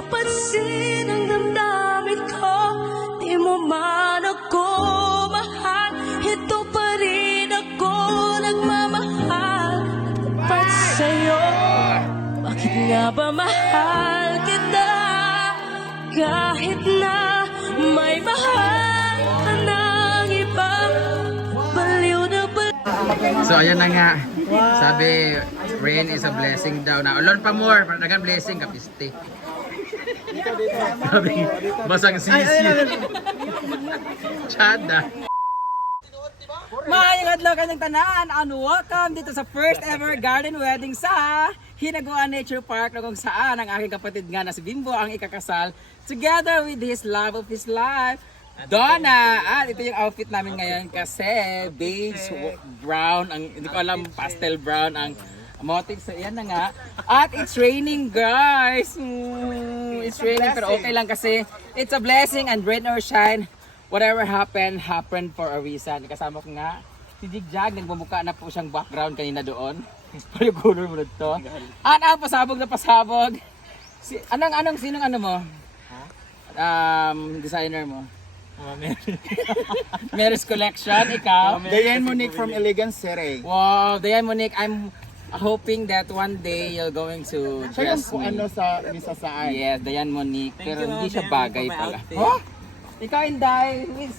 napansin ang damdamin ko Di mo man ako mahal Ito pa rin ako nagmamahal Tapat sa'yo Bakit nga ba mahal kita Kahit na may mahal ka ng iba Baliw na baliw So ayan na nga. Sabi, rain is a blessing daw na. Ulon pa more, para nagan blessing kapiste. Sabi, basang sisi. Chada. Maayong adlaw kanyang tanan and welcome dito sa first ever garden wedding sa Hinaguan Nature Park na kung saan ang aking kapatid nga na si Bimbo ang ikakasal together with his love of his life, Donna! At ito yung outfit namin ngayon kasi beige brown, ang hindi ko alam pastel brown ang motif. So yan na nga. At it's raining guys! Mm, it's raining pero okay lang kasi it's a blessing and rain or shine whatever happened, happened for a reason. Kasama ko nga, si Jigjag, nagbumuka na po siyang background kanina doon. Paligulo mo na to. Ano, pasabog na pasabog. Si, anong, anong, sinong ano mo? Um, designer mo? Mary's Collection, ikaw? Diane Monique from Elegance City. Wow, Dayan Monique, I'm hoping that one day you're going to Siya yung dress kung me. ano sa Misa Saan. Yes, Dayan Monique. Pero hindi siya bagay pala. Huh? Ikaw, Inday, Miss,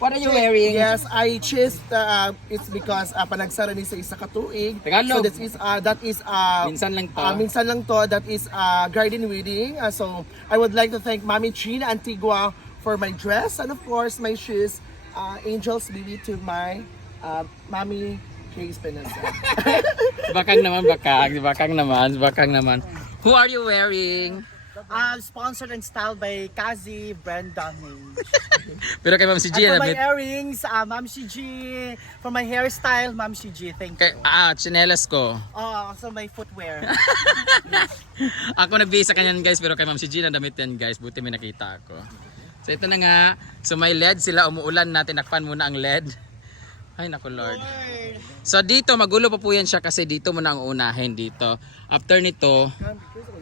what are you wearing? Yes, I chose uh, it's because uh, panagsara ni sa isa ka tuig. Tagalog. So that is uh, that is uh, Minsan lang to. uh, minsan lang to that is uh, garden wedding. Uh, so I would like to thank Mami China Antigua for my dress and of course my shoes. Uh, Angels baby to my uh, Mami Grace Penasa. Bakang naman, bakang. Bakang naman, bakang naman. Who are you wearing? Uh, sponsored and styled by Kazi Brenda Hinge. Pero kay Ma'am si And for my nabit. earrings, uh, Ma'am CG. For my hairstyle, Ma'am CG. Thank Kay, you. ah, chinelas ko. Oh, also my footwear. Ako nagbihis sa kanyan guys, pero kay Ma'am si Gina damit yan guys. Buti may nakita ako. So ito na nga. So may LED sila, umuulan natin. Nakpan muna ang LED. Ay naku Lord. So dito, magulo pa po yan siya kasi dito muna ang unahin dito. After nito,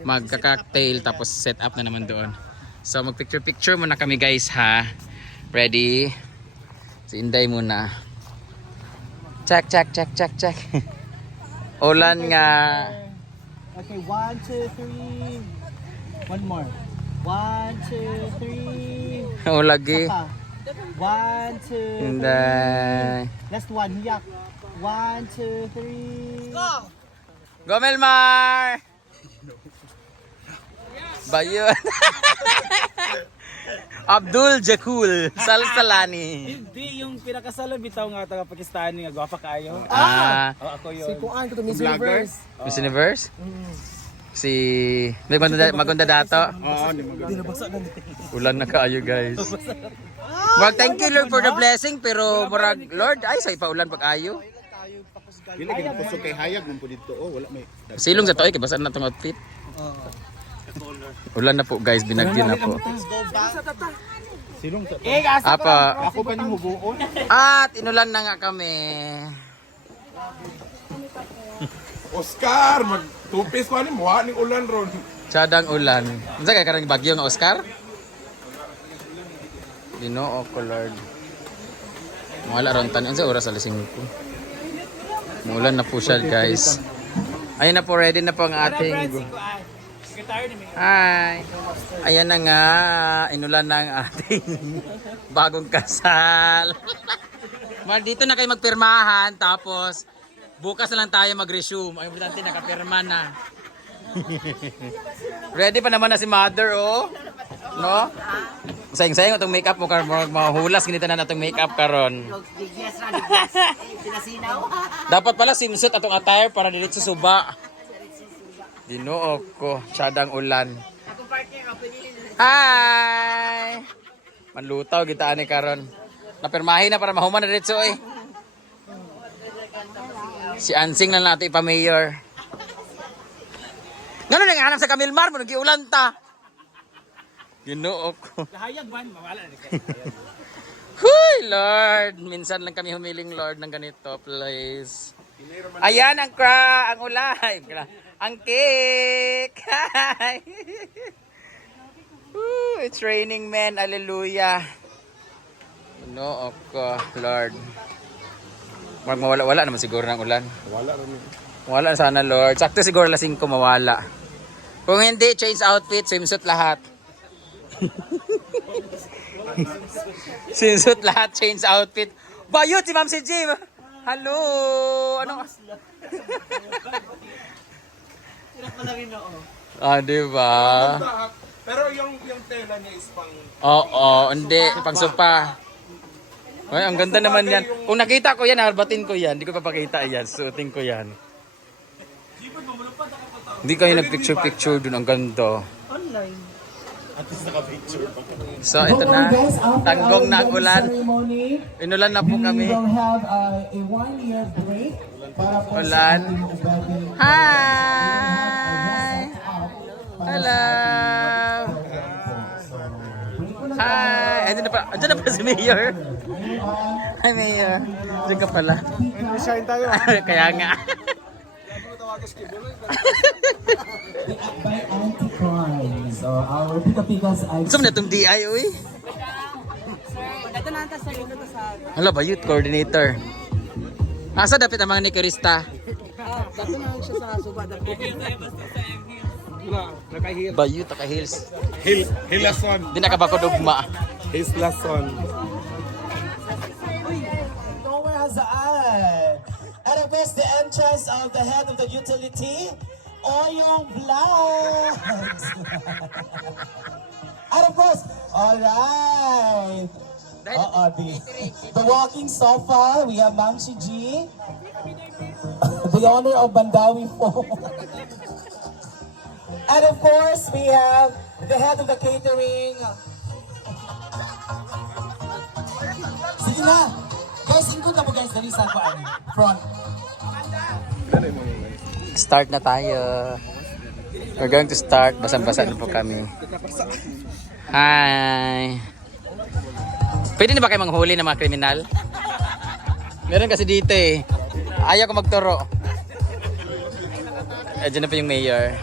magka-cocktail tapos set up na naman doon. So mag-picture-picture muna kami guys ha. Ready? Si Inday muna. Check, check, check, check, check. Ulan nga. Okay, one, two, three. One more. One, two, three. O lagi. Pa. One, two, Inday. Last one, hiyak. One, two, three. Go! Go Melmar! Bayun. Abdul Jakul Salsalani. Hindi, yung pinakasala bitaw nga taga Pakistani nga gwapa kayo. Ah, Oh, ako yun. si Kuan ko to Miss Universe. Miss Universe? Si may maganda maganda dato. Oo, mo Ulan na kaayo guys. Well, thank you Lord for the blessing pero murag Lord ay say pa ulan pag ayo. Dili gid puso kay hayag mo po dito. Oh, wala may Silong sa toy kay basa na tong outfit. Ulan na po guys, binagyo na po. silong sa Apa, Ako pa nang hugoon. at inulan na nga kami. Oscar, mag tupis ko ani mo ning ulan ron. Tsadang ulan. Unsa kay karang bagyo nga Oscar? Ginoo ko Lord. Wala ron tan unsa oras alas 5. Muulan na po siya guys. Ayun na po ready na po ang ating Hi. Ayan na nga, inulan na ang ating bagong kasal. Mal dito na kayo magpirmahan tapos bukas na lang tayo mag-resume. Ay, importante nakapirma na. Ready pa naman na si mother, oh. No? Sayang-sayang itong makeup mo karon murag mahulas ganito na natong makeup karon. Dapat pala swimsuit atong attire para sa suba. Ginoo ko, sadang ulan. Hi! Manlutaw kita ani karon. Napirmahin na para mahuman na diretso eh. Si Ansing na natin ipa-mayor. Ganun nga hanap sa Kamilmar mo nagiulan ta. Ginoo ko. Lahayag man, mawala na Huy, Lord. Minsan lang kami humiling, Lord, ng ganito, please. Ayan ang cra, ang ulay. Ang cake. Hi. Woo, it's raining men. Hallelujah. No, ako, Lord. Mag mawala wala naman siguro ng ulan. Wala rin. Wala sana Lord. Sakto siguro lasing ko mawala. Kung hindi, change outfit, swimsuit lahat. swimsuit lahat, change outfit. Bayot si Ma'am si Jim. Hello. Ano? ah, di ba? Pero yung yung tela niya is pang Oo, hindi. Pagsupa. Ay, ang ganda naman yan. Kung nakita ko yan, harbatin ko yan. Hindi ko papakita yan. Suotin ko yan. Hindi kayo nagpicture-picture dun. Ang ganda. Online. So, ito na. Tanggong na ang ulan. Inulan na po kami. have uh, a break para po Ulan. Hi! Hello! Hi! Andun na pa, andun na pa si Mayor. Hi, Mayor. Diyan ka pala. Shine tayo. Kaya nga. By anti-crimes or our pika-pikas ay Saan na itong DI, uy? Hala ba, youth coordinator? Asa dapat ang mga ni Krista? Bayut, naka heels. Hil Hilason. Di nakabako dugma. His lason. Course, the entrance of the head of the utility, Oyong Vlogs. and of course, all right. Uh, the, the walking sofa, we have Ma'am Shi Ji, the owner of Bandawi Phone. and of course, we have the head of the catering, Sige na. Guys, ingkod na po guys. Dali sa kuan. Front. Start na tayo. We're going to start. Basang-basa na po kami. Hi! Pwede na ba kayo manghuli ng mga kriminal? Meron kasi dito eh. Ayaw ko magturo. Dyan na po yung mayor.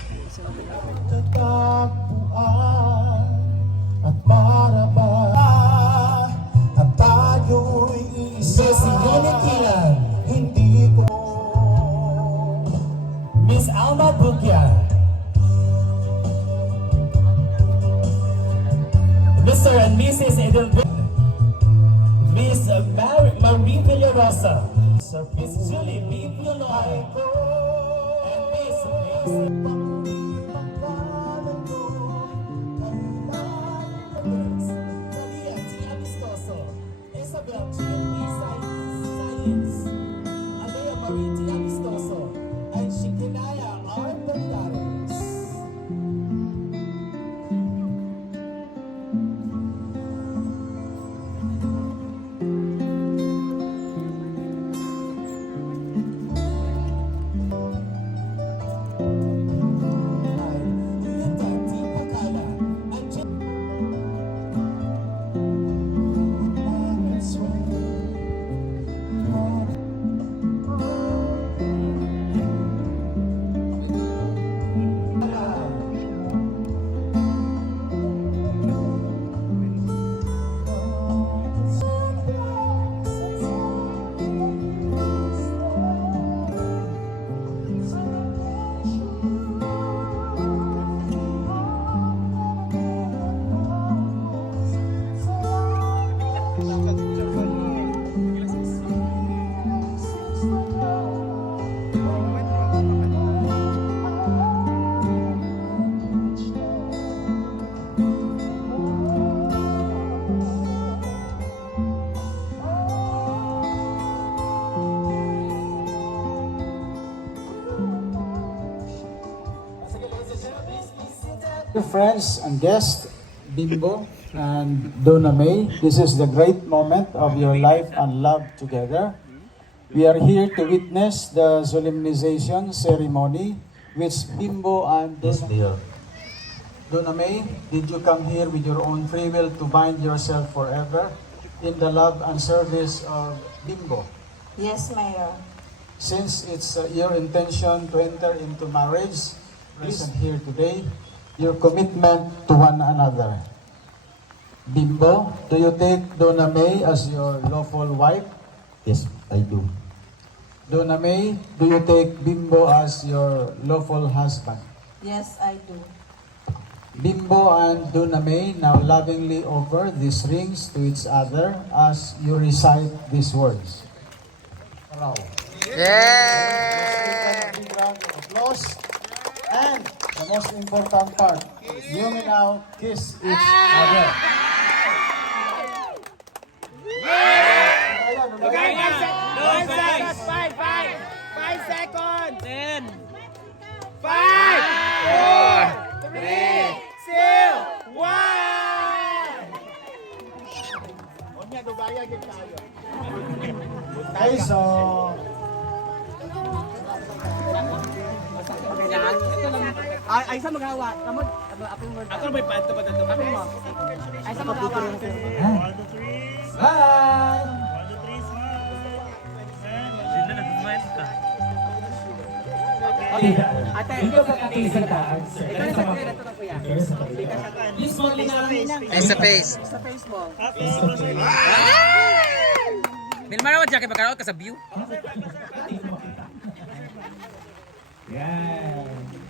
And Mrs. Edelbert. Miss Mar- Marie Villarosa. Miss Julie B. And Miss Miss Dear friends and guests, Bimbo and Donna May, this is the great moment of your life and love together. We are here to witness the solemnization ceremony which Bimbo and Donna, Donna May, did you come here with your own free will to bind yourself forever in the love and service of Bimbo? Yes, Mayor. Since it's uh, your intention to enter into marriage, present here today, your commitment to one another. Bimbo, do you take Donna May as your lawful wife? Yes, I do. Donna May, do you take Bimbo as your lawful husband? Yes, I do. Bimbo and Donna May now lovingly offer these rings to each other as you recite these words. Wow. Yeah! Big round of applause. And the most important part, you may now kiss each other. Five seconds! Five, five! Five seconds! Ten! Four, Two! One! Okay, so Ay, ay sa magawa. Kamod, apin mo. Ako may panto pa dito. Apin mo. Ay sa magawa. bye! Ate, ito ka katisita. Ito na sa kuya, ito na kuya. Please mo linawin. Face to face. Sa face mo. Milmar naman dyan, kaya magkaroon ka sa view.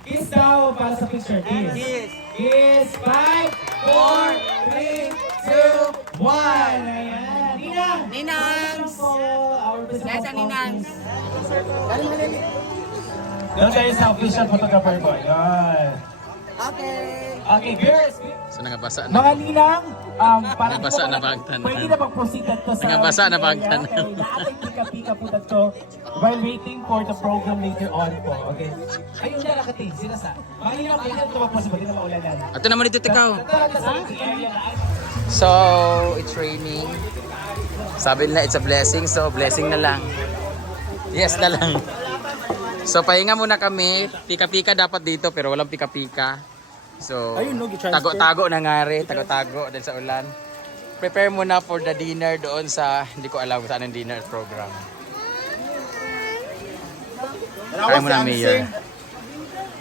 Kiss daw para sa picture. Kiss. Kiss. Kiss. Five, four, three, two, one. Ayan. Ninang. Ninangs! Our Yes, ang ninangs. Doon tayo sa official photographer ko. Ayan. Okay. Okay, girls. So nangabasa na. Mga ninang, um, para po na wala- ba ang tanan? Pwede na mag-proceed to sa Nabasa na ba ang area. tanan? Kaya natin pika-pika po dito while waiting for the program later on po. Okay? Ayun na, nakati. Sila sa. Mga ninang, pwede na ito mag-proceed. Pwede na maulanan. Ato naman dito, tikaw. So, it's raining. Sabi nila, it's a blessing. So, blessing na lang. Yes na lang. So, pahinga muna kami. Pika-pika dapat dito, pero walang pika-pika. So, tago-tago na nga rin. Tago-tago din sa ulan. Prepare muna for the dinner doon sa, hindi ko alam saan ang dinner program. Kaya muna, Mayor.